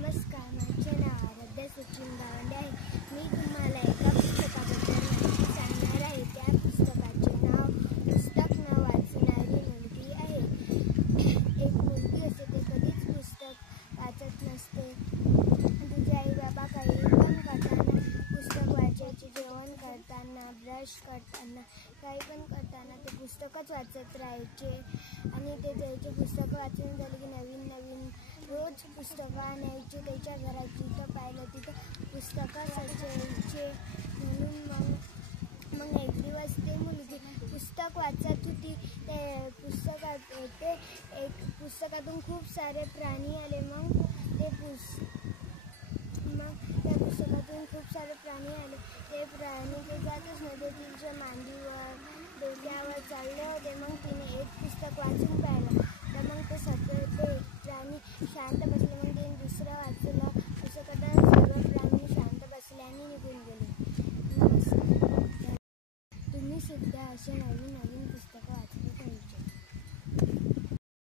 नमस्कार, माझे नाव आराध्या सचिन गावंडे आहे. मी तुम्हाला एका पुस्तकाबद्दल माहिती सांगणार आहे. त्या पुस्तकाचे नाव पुस्तक न वाचणारी मुलगी आहे. एक मुलगी असते, ते कधीच पुस्तक वाचत नसते. तिचे आई बाबा काही पण करताना पुस्तक वाचायचे. जेवण करताना, ब्रश करताना, काही पण करताना ते पुस्तकच वाचत राहायचे. आणि ते त्याचे पुस्तकं वाचून झाले की नवीन नवीन रोज पुस्तकं आणायचे. त्याच्या घरात जिथं पाहिलं तिथं पुस्तकं सजवायचे. म्हणून मग एक दिवस ते मुलगी पुस्तक वाचत होती. ते पुस्तकातून खूप सारे प्राणी आले. मग त्या पुस्तकातून खूप सारे प्राणी आले. ते प्राणी ते जातच नव्हते. तिच्या मांडीवर, डोक्यावर चालले होते. मग तिने एक पुस्तक वाचून पाहिलं, तर मग ते सगळे प्राणी शांत बसले. मग तिने दुसरं वाचलं. असं करताना सर्व प्राणी शांत बसले आणि निघून गेले. तुम्ही सुद्धा असे नवीन